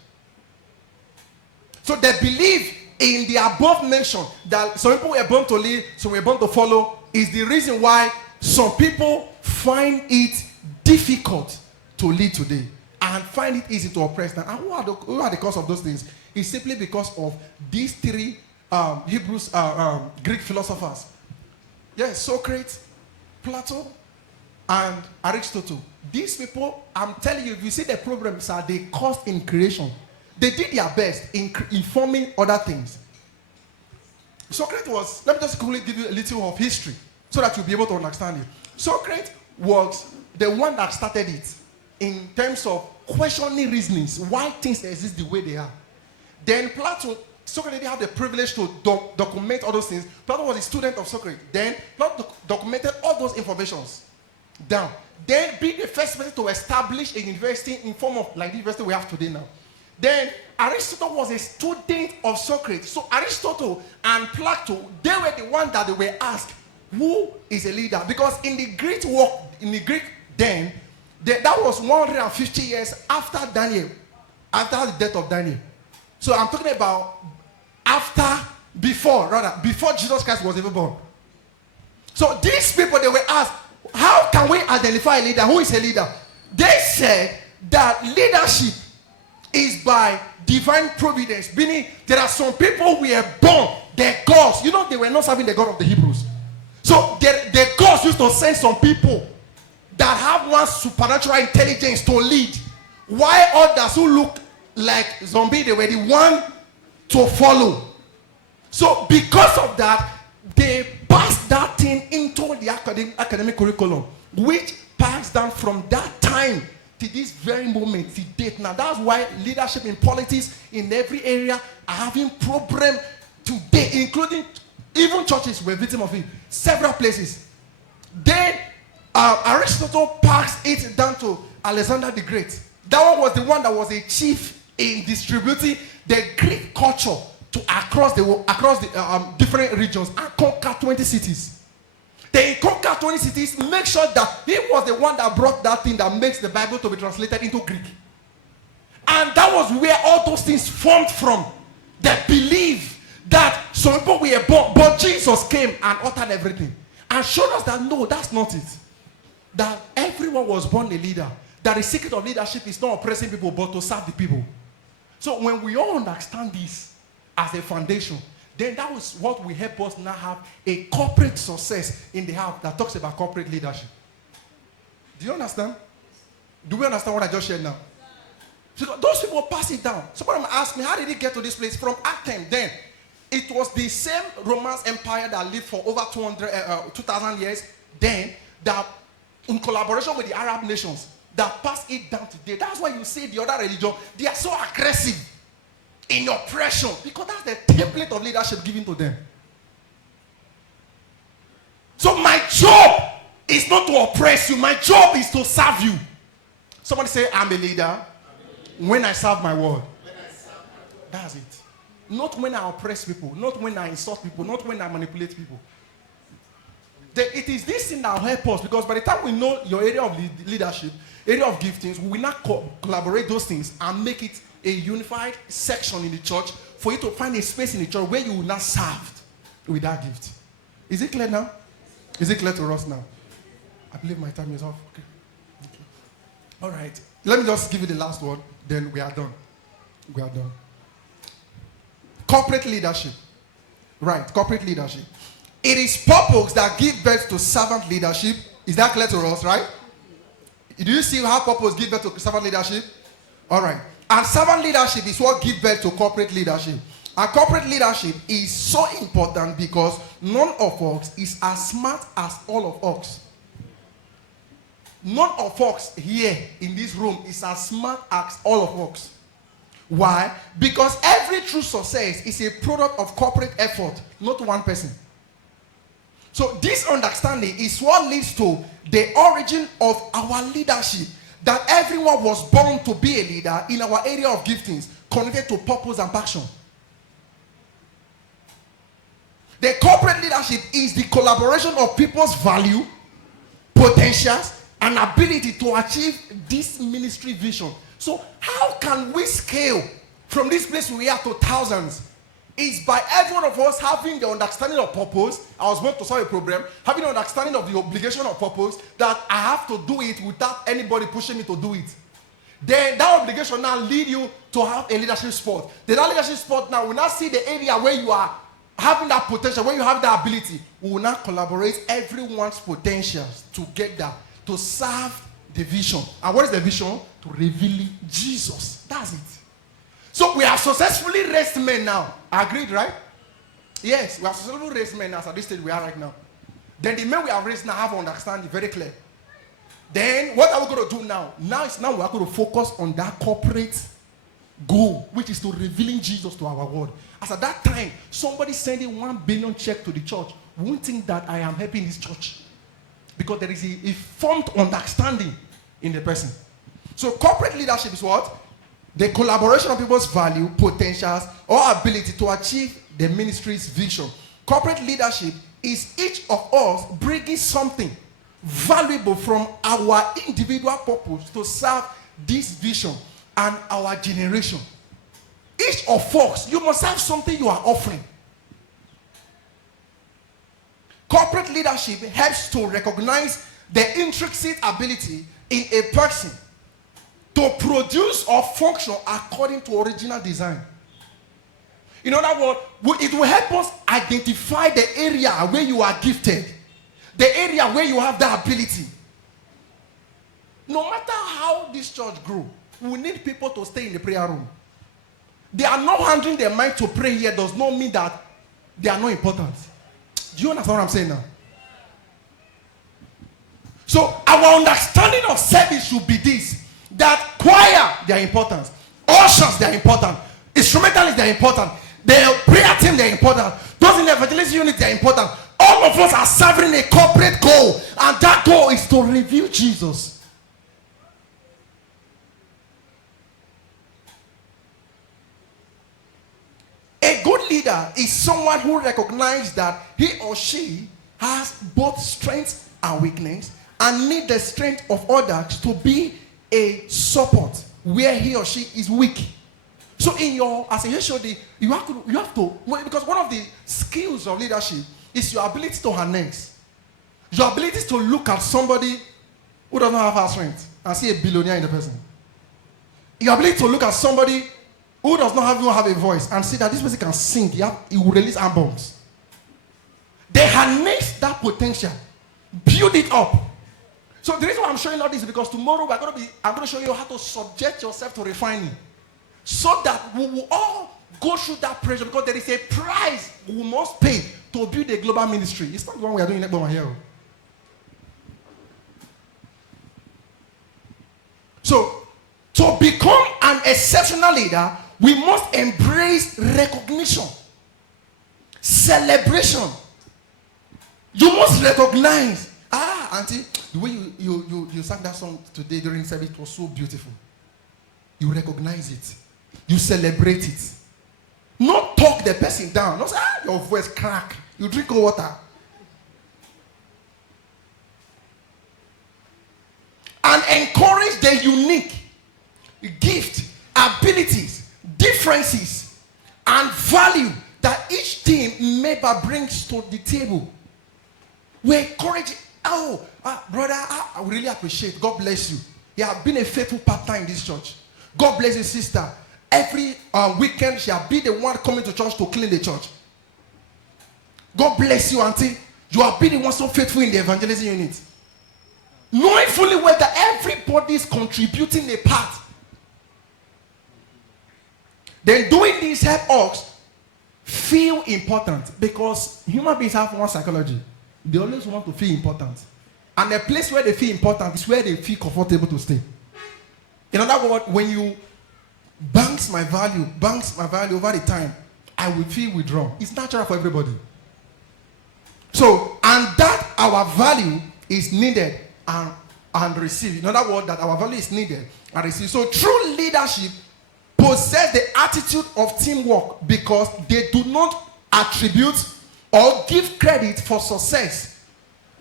So they believe in the above mention that some people were born to lead, some were born to follow, is the reason why some people find it difficult to lead today and find it easy to oppress them. And who are the cause of those things? It's simply because of these 3 Greek philosophers. Yes, Socrates, Plato, and Aristotle. These people, I'm telling you, if you see the problems are they caused in creation, they did their best in forming other things. Socrates was, let me just quickly give you a little of history so that you'll be able to understand it. Socrates was the one that started it in terms of questioning reasonings, why things exist the way they are. Then Plato, Socrates didn't have the privilege to document all those things. Plato was a student of Socrates. Then Plato documented all those informations down. Then being the first person to establish a university in form of like the university we have today now. Then Aristotle was a student of Socrates. So Aristotle and Plato, they were the one that they were asked, who is a leader? Because in the Greek then, that was 150 years after Daniel, after the death of Daniel. So I'm talking about before Jesus Christ was ever born. So these people, they were asked, how can we identify a leader? Who is a leader? They said that leadership is by divine providence. Meaning, there are some people who were born, their gods. You know, they were not serving the God of the Hebrews. So the gods used to send some people that have one supernatural intelligence to lead. While others who look like zombies, they were the one to follow. So because of that, they passed that thing into the academic curriculum, which passed down from that time to this very moment, to date. Now that's why leadership in politics in every area are having problem today, including even churches were victim of it. Several places. Then Aristotle passed it down to Alexander the Great. That one was the one that was a chief in distributing the Greek culture to across the different regions and conquer 20 cities. They conquer 20 cities, make sure that he was the one that brought that thing that makes the Bible to be translated into Greek. And that was where all those things formed from. They believe that some people were born, but Jesus came and uttered everything and showed us that no, that's not it. That everyone was born a leader. That the secret of leadership is not oppressing people, but to serve the people. So when we all understand this as a foundation, then that was what will help us now have a corporate success in the house that talks about corporate leadership. Do you understand? Do we understand what I just shared now? So those people pass it down. Somebody asked me, how did it get to this place? From Athens then. It was the same Roman Empire that lived for over 2,000 years then, that in collaboration with the Arab nations, that passed it down today. That's why you see the other religion, they are so aggressive in oppression, because that's the template of leadership given to them. So my job is not to oppress you. My job is to serve you. Somebody say, I'm a leader when I serve my word. That's it. Not when I oppress people, not when I insult people, not when I manipulate people. It is this thing that will help us, because by the time we know your area of leadership, area of giftings, we will not collaborate those things and make it a unified section in the church for you to find a space in the church where you will not serve with that gift. Is it clear now? Is it clear to us now? I believe my time is off. Okay. All right. Let me just give you the last one, then we are done. We are done. Corporate leadership. Right, corporate leadership. It is purpose that gives birth to servant leadership. Is that clear to us, right? Do you see how purpose gives birth to servant leadership? All right. And servant leadership is what gives birth to corporate leadership. And corporate leadership is so important because none of us is as smart as all of us. None of us here in this room is as smart as all of us. Why? Because every true success is a product of corporate effort, not one person. So this understanding is what leads to the origin of our leadership. That everyone was born to be a leader in our area of giftings, connected to purpose and passion. The corporate leadership is the collaboration of people's value, potentials, and ability to achieve this ministry vision. So how can we scale from this place we are to thousands? It's by every one of us having the understanding of purpose. I was born to solve a problem. Having the understanding of the obligation of purpose, that I have to do it without anybody pushing me to do it. Then that obligation now lead you to have a leadership sport. Then that leadership sport now will now see the area where you are having that potential, where you have that ability. We will now collaborate everyone's potentials together to serve the vision. And what is the vision? To reveal Jesus. That's it. So we have successfully raised men now. Agreed, right? Yes, we have successfully raised men as at this stage we are right now. Then the men we have raised now have understanding very clear. Then what are we going to do now? Now we are going to focus on that corporate goal, which is to revealing Jesus to our world. As at that time, somebody sending 1 billion check to the church won't think that I am helping this church, because there is a formed understanding in the person. So corporate leadership is what? The collaboration of people's value, potentials, or ability to achieve the ministry's vision. Corporate leadership is each of us bringing something valuable from our individual purpose to serve this vision and our generation. Each of us, you must have something you are offering. Corporate leadership helps to recognize the intrinsic ability in a person to produce or function according to original design. In other words, it will help us identify the area where you are gifted, the area where you have the ability. No matter how this church grows, we need people to stay in the prayer room. They are not handling their mind to pray here does not mean that they are not important. Do you understand what I'm saying now? So our understanding of service should be this: that choir, they are important. Ushers, they are important. Instrumentalists, they are important. The prayer team, they are important. Those in the evangelism unit, they are important. All of us are serving a corporate goal, and that goal is to reveal Jesus. A good leader is someone who recognizes that he or she has both strengths and weakness and need the strength of others to be a support where he or she is weak. So in your, as a HOD, you have to, because one of the skills of leadership is your ability to harness. Your ability to look at somebody who does not have our strength and see a billionaire in the person. Your ability to look at somebody who does not have a voice and see that this person can sing, he will release albums. They harness that potential, build it up. So the reason why I'm showing all this is because tomorrow I'm going to show you how to subject yourself to refining, so that we will all go through that pressure, because there is a price we must pay to build a global ministry. It's not the one we are doing in here. So to become an exceptional leader, we must embrace recognition, celebration. You must recognize, auntie, the way you sang that song today during service was so beautiful. You recognize it. You celebrate it. Not talk the person down. Not say, your voice crack. You drink water. And encourage the unique gift, abilities, differences, and value that each team member brings to the table. We encourage, brother, I really appreciate. God bless you. You have been a faithful partner in this church. God bless you, sister. Every weekend, she will be the one coming to church to clean the church. God bless you, auntie. You have been the one so faithful in the evangelism unit. Knowing fully well that everybody is contributing a part. Then doing this help us feel important, because human beings have one psychology. They always want to feel important. And the place where they feel important is where they feel comfortable to stay. In other words, when you banks my value over the time, I will feel withdrawn. It's natural for everybody. So, and that our value is needed and received. In other words, that our value is needed and received. So true leadership possess the attitude of teamwork, because they do not attribute or give credit for success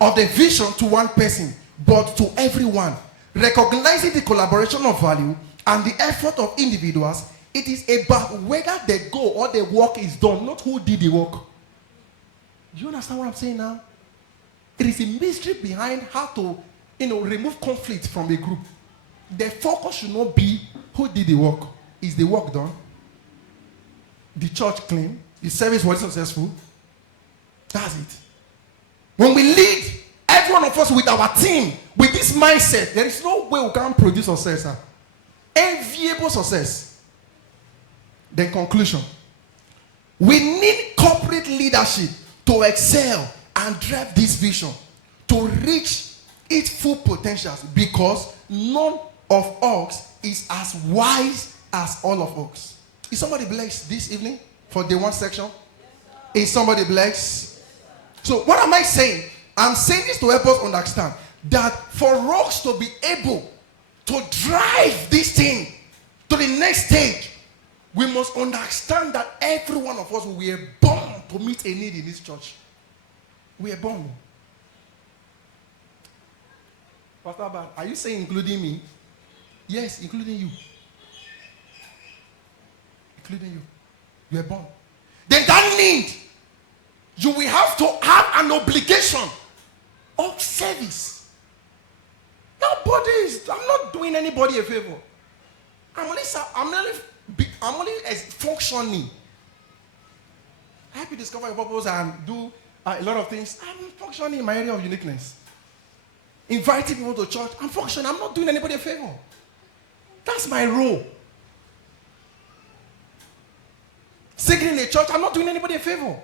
of the vision to one person, but to everyone. Recognizing the collaboration of value and the effort of individuals, it is about whether the goal or the work is done, not who did the work. Do you understand what I'm saying now? It is a mystery behind how to, remove conflict from a group. The focus should not be who did the work. Is the work done? The church clean? The service was successful? That's it. When we lead, every one of us with our team, with this mindset, there is no way we can produce success. Enviable success. Then conclusion. We need corporate leadership to excel and drive this vision to reach its full potentials, because none of us is as wise as all of us. Is somebody blessed this evening for day one section? Is somebody blessed? So what am I saying? I'm saying this to help us understand that for us to be able to drive this thing to the next stage, we must understand that every one of us were born to meet a need in this church. We are born. Pastor Abad, are you saying including me? Yes, including you. Including you. You are born. Then that need, you will have to have an obligation of service. I'm not doing anybody a favor. I'm only functioning. I help you discover your purpose and do a lot of things. I'm functioning in my area of uniqueness. Inviting people to church, I'm functioning. I'm not doing anybody a favor. That's my role. Singing in a church, I'm not doing anybody a favor.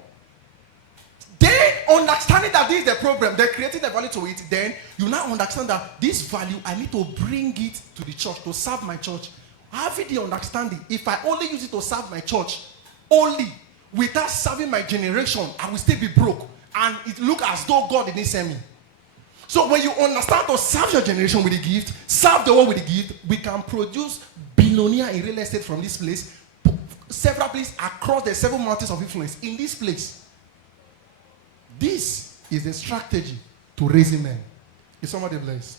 Then, understanding that this is the problem, they're creating the value to it, then you now understand that this value, I need to bring it to the church, to serve my church. Having the understanding, if I only use it to serve my church, only, without serving my generation, I will still be broke. And it look as though God didn't send me. So when you understand to serve your generation with the gift, serve the world with the gift, we can produce billionaire in real estate from this place, several places across the 7 mountains of influence in this place. This is the strategy to raising men. Is somebody blessed?